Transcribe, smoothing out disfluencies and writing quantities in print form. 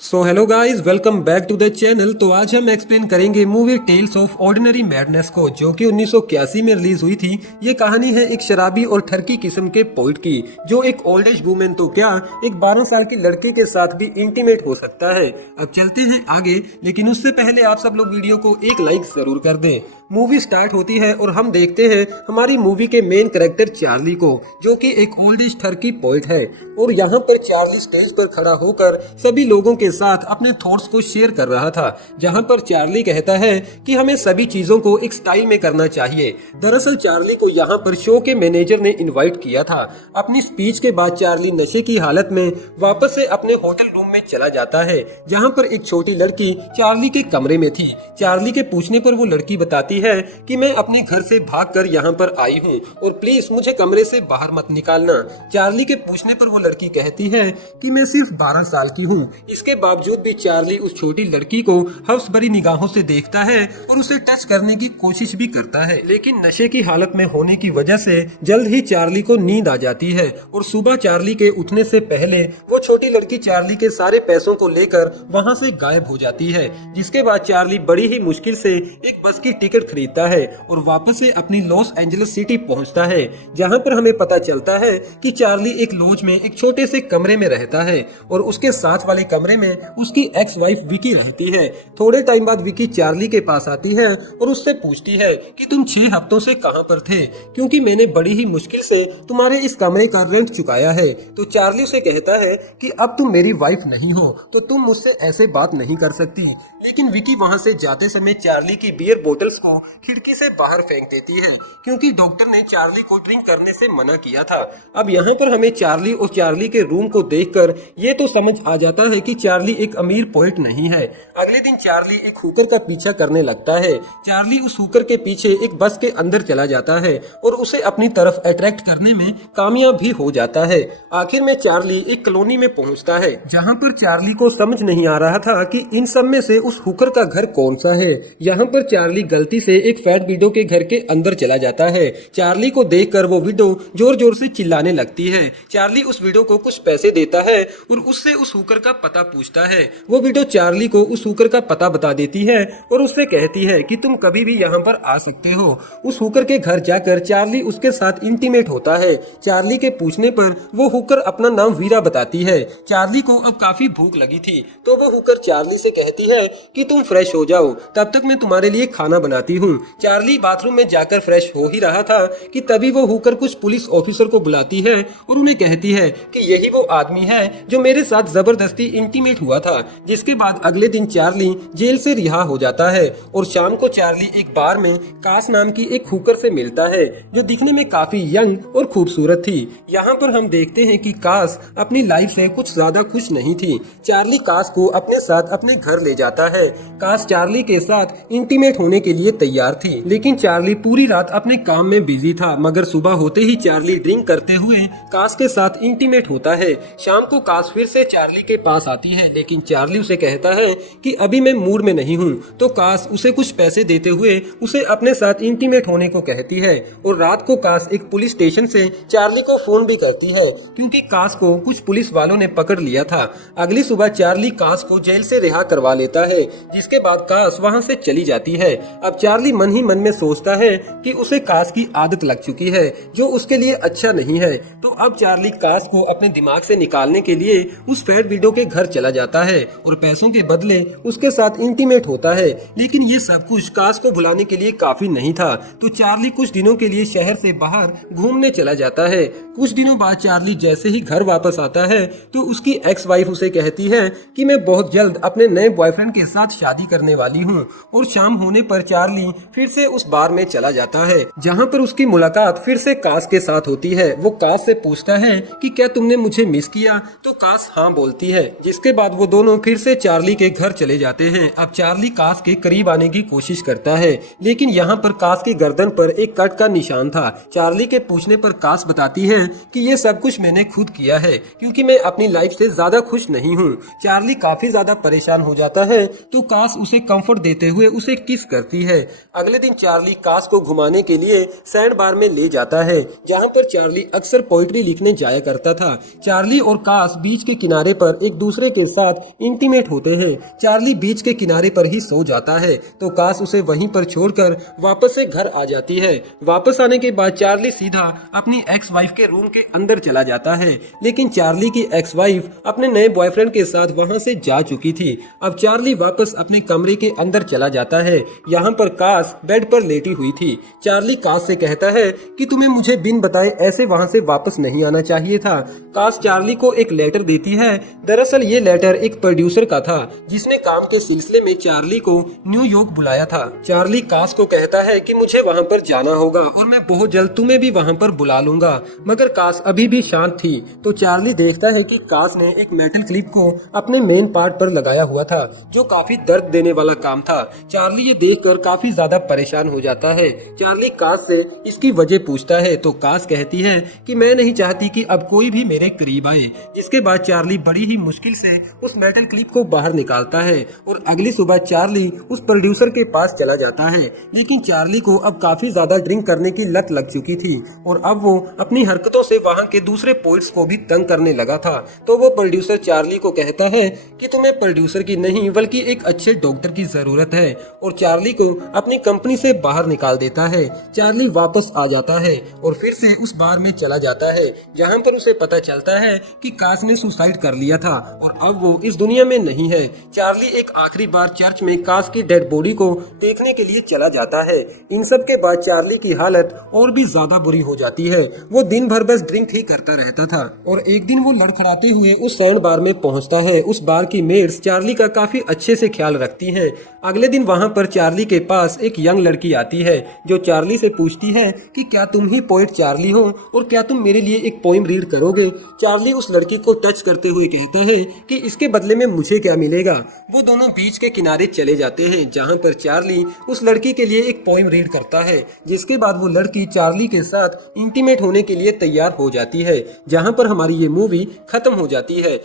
So hello guys, welcome back to the channel. तो आज हम एक्सप्लेन करेंगे movie Tales of Ordinary Madness को, जो कि 1981 में रिलीज हुई थी। ये कहानी है एक शराबी और ठरकी किस्म के पोइट की, जो एक ओल्ड एज वुमेन तो क्या, एक 12 साल की लड़के के साथ भी इंटीमेट हो सकता है। अब चलते हैं आगे, लेकिन उससे पहले आप सब लोग वीडियो को एक लाइक जरूर कर दें। मूवी स्टार्ट होती है और हम देखते हैं हमारी मूवी के मेन कैरेक्टर चार्ली को, जो कि एक ओल्ड एज ठरकी पोइट है। और यहाँ पर चार्ली स्टेज पर खड़ा होकर सभी लोगों के साथ अपने थॉट्स को शेयर कर रहा था। जहाँ पर चार्ली कहता है कि हमें सभी चीजों को एक स्टाइल में करना चाहिए। दरअसल चार्ली को यहाँ पर शो के मैनेजर ने इनवाइट किया था। अपनी स्पीच के बाद चार्ली नशे की हालत में वापस से अपने होटल रूम में चला जाता है, जहाँ पर एक छोटी लड़की चार्ली के कमरे में थी। चार्ली के पूछने पर वो लड़की बताती है कि मैं अपने घर से भागकर यहाँ पर आई हूँ और प्लीज मुझे कमरे से बाहर मत निकालना। चार्ली के पूछने पर वो लड़की कहती है कि मैं सिर्फ 12 साल की हूँ। इसके बावजूद भी चार्ली उस छोटी लड़की को हवस भरी निगाहों से देखता है और उसे टच करने की कोशिश भी करता है, लेकिन नशे की हालत में होने की वजह से जल्द ही चार्ली को नींद आ जाती है। और सुबह चार्ली के उठने से पहले वो छोटी लड़की चार्ली के सारे पैसों को लेकर वहाँ से गायब हो जाती है। जिसके बाद चार्ली बड़ी ही मुश्किल से एक बस की टिकट खरीदता है और वापस से अपनी लॉस एंजलिस सिटी पहुँचता है, जहाँ पर हमें पता चलता है कि चार्ली एक लॉज में एक छोटे से कमरे में रहता है और उसके साथ वाले कमरे में उसकी एक्स वाइफ विकी रहती है। थोड़े टाइम बाद विकी चार्ली के पास आती है और उससे पूछती है कि तुम 6 हफ्तों से कहां पर थे, क्योंकि मैंने बड़ी ही मुश्किल से तुम्हारे इस कमरे का रेंट चुकाया है। तो चार्ली उसे कहता है कि अब तुम मेरी वाइफ नहीं हो तो तुम मुझसे ऐसे बात नहीं कर सकती। लेकिन विकी वहां से जाते समय चार्ली की बियर बोतल्स को खिड़की से बाहर फेंक देती है, क्योंकि डॉक्टर ने चार्ली को ड्रिंक करने से मना किया था। अब यहाँ पर हमें चार्ली और चार्ली के रूम को देखकर ये तो समझ आ जाता है कि चार्ली एक अमीर पोइट नहीं है। अगले दिन चार्ली एक हुकर का पीछा करने लगता है। चार्ली उस हुकर के पीछे एक बस के अंदर चला जाता है और उसे अपनी तरफ अट्रैक्ट करने में कामयाब भी हो जाता है। आखिर में चार्ली एक कॉलोनी में पहुंचता है, जहां पर चार्ली को समझ नहीं आ रहा था कि इन सब में से उस हुकर का घर कौन सा है। यहाँ पर चार्ली गलती से एक फैट विडो के घर के अंदर चला जाता है। चार्ली को देखकर वो विडो जोर जोर से चिल्लाने लगती है। चार्ली उस विडो को कुछ पैसे देता है और उससे उस हुकर का पता पूछता है। वो विडो चार्ली को उस हुकर का पता बता देती है और उससे कहती है कि तुम कभी भी यहाँ पर आ सकते हो। उस हुकर के घर जाकर चार्ली उसके साथ इंटीमेट होता है। चार्ली के पूछने पर वो हुकर अपना नाम वीरा बताती है। चार्ली को अब काफी भूख लगी थी, तो वो हुकर चार्ली से कहती है कि तुम फ्रेश हो जाओ, तब तक मैं तुम्हारे लिए खाना बनाती हूँ। चार्ली बाथरूम में जाकर फ्रेश हो ही रहा था कि तभी वो हुकर कुछ पुलिस ऑफिसर को बुलाती है और उन्हें कहती है कि यही वो आदमी है जो मेरे साथ जबरदस्ती इंटीमेट हुआ था। जिसके बाद अगले दिन चार्ली जेल से रिहा हो जाता है और शाम को चार्ली एक बार में कास नाम की एक हुकर से मिलता है, जो दिखने में काफी यंग और खूबसूरत थी। यहाँ पर हम देखते हैं कि कास अपनी लाइफ से कुछ ज्यादा खुश नहीं थी। चार्ली कास को अपने साथ अपने घर ले जाता है। कास चार्ली के साथ इंटीमेट होने के लिए तैयार थी, लेकिन चार्ली पूरी रात अपने काम में बिजी था। मगर सुबह होते ही चार्ली ड्रिंक करते हुए कास के साथ इंटीमेट होता है। शाम को कास फिर से चार्ली के पास आती है, लेकिन चार्ली उसे कहता है कि अभी मैं मूड में नहीं हूँ। तो कास उसे कुछ पैसे देते हुए उसे अपने साथ इंटीमेट होने को कहती है। और रात को कास एक पुलिस स्टेशन से चार्ली को फोन भी करती है, क्योंकि कास को कुछ पुलिस वालों ने पकड़ लिया था। अगली सुबह चार्ली कास को जेल से रिहा करवा लेता है, जिसके बाद कास वहाँ से चली जाती है। अब चार्ली मन ही मन में सोचता है कि उसे कास की आदत लग चुकी है, जो उसके लिए अच्छा नहीं है। तो अब चार्ली कास को अपने दिमाग से निकालने के लिए उस फैट विडो के घर चला जाता है और पैसों के बदले उसके साथ इंटीमेट होता है। लेकिन ये सब कुछ कास को भुलाने के लिए काफी नहीं था, तो चार्ली कुछ दिनों के लिए शहर से बाहर घूमने चला जाता है। कुछ दिनों बाद चार्ली जैसे ही घर वापस आता है तो उसकी एक्स वाइफ उसे कहती है कि मैं बहुत जल्द अपने नए बॉयफ्रेंड के साथ शादी करने वाली हूँ। और शाम होने पर चार्ली फिर से उस बार में चला जाता है, जहाँ पर उसकी मुलाकात फिर से कास के साथ होती है। वो कास से पूछता है कि क्या तुमने मुझे मिस किया, तो कास हाँ बोलती है। जिसके बाद वो दोनों फिर से चार्ली के घर चले जाते हैं। अब चार्ली कास के करीब आने की कोशिश करता है, लेकिन यहाँ पर कास की गर्दन पर एक कट का निशान था। चार्ली के पूछने पर कास बताती है कि ये सब कुछ मैंने खुद किया है, क्योंकि मैं अपनी लाइफ से ज्यादा खुश नहीं हूँ। चार्ली काफी ज्यादा परेशान हो जाता है तो कास उसे कंफर्ट देते हुए उसे किस करती है। अगले दिन चार्ली कास को घुमाने के लिए सैंड बार में ले जाता है, जहां पर चार्ली अक्सर पोइट्री लिखने जाया करता था। चार्ली और कास बीच के किनारे पर एक दूसरे के साथ इंटीमेट होते हैं। चार्ली बीच के किनारे पर ही सो जाता है तो कास उसे वहीं पर छोड़कर वापस से घर आ जाती है। वापस आने के बाद चार्ली सीधा अपनी एक्स वाइफ के रूम के अंदर चला जाता है, लेकिन चार्ली की एक्स वाइफ अपने नए बॉयफ्रेंड के साथ वहां से जा चुकी थी। अब चार्ली वापस अपने कमरे के अंदर चला जाता है। यहाँ पर कास बेड पर लेटी हुई थी। चार्ली कास से कहता है कि तुम्हें मुझे बिन बताए ऐसे वहां से वापस नहीं आना चाहिए था। कास चार्ली को एक लेटर देती है। दरअसल ये लेटर एक प्रोड्यूसर का था जिसने काम के सिलसिले में चार्ली को न्यूयॉर्क बुलाया था। चार्ली कास को कहता है कि मुझे वहां पर जाना होगा और मैं बहुत जल्द तुम्हें भी वहां पर बुला लूंगा, मगर कास अभी भी शांत थी। तो चार्ली देखता है कि कास ने एक मेटल क्लिप को अपने मेन पार्ट पर लगाया हुआ था, जो काफी दर्द देने वाला काम था। चार्ली ये देखकर काफी ज्यादा परेशान हो जाता है। चार्ली कास से इसकी वजह पूछता है तो कास कहती है कि मैं नहीं चाहती कि अब कोई भी मेरे करीब आए। जिसके बाद चार्ली बड़ी ही मुश्किल से उस मेटल क्लिप को बाहर निकालता है और अगली सुबह चार्ली उस प्रोड्यूसर के पास चला जाता है। लेकिन चार्ली को अब काफी ज्यादा ड्रिंक करने की लत लग चुकी थी और अब वो अपनी हरकतों से वहाँ के दूसरे पोइट्स को भी तंग करने लगा था। तो वो प्रोड्यूसर चार्ली को कहता है कि तुम्हें प्रोड्यूसर की नहीं बल्कि एक अच्छे डॉक्टर की जरूरत है, और चार्ली को अपनी कंपनी से बाहर निकाल देता है। चार्ली वापस आ जाता है और फिर से उस बार में चला जाता है जहाँ पर उसे पता चलता है कि कास ने सुसाइड कर लिया था और अब वो इस दुनिया में नहीं है। चार्ली एक आखिरी बार चर्च में कास की डेड बॉडी को देखने के लिए चला जाता है। इन सब के बाद चार्ली की हालत और भी ज्यादा बुरी हो जाती है। वो दिन भर बस ड्रिंक ही करता रहता था और एक दिन वो लड़खड़ाते हुए उस सैंड बार में पहुंचता है। उस बार की मेड्स चार्ली का काफी अच्छे से ख्याल रखती हैं। अगले दिन वहां पर चार्ली के पास एक यंग लड़की आती है जो चार्ली से पूछती है कि क्या तुम ही पोएट चार्ली हो और क्या तुम मेरे लिए एक पोइम रीड करोगे। चार्ली उस लड़की को टच करते हुए कहता है कि इसके बदले में मुझे क्या मिलेगा। वो दोनों बीच के किनारे चले जाते हैं जहां पर चार्ली उस लड़की के लिए एक पोइम रीड करता है, जिसके बाद वो लड़की चार्ली के साथ इंटीमेट होने के लिए तैयार हो जाती है, जहां पर हमारी ये मूवी खत्म हो जाती है।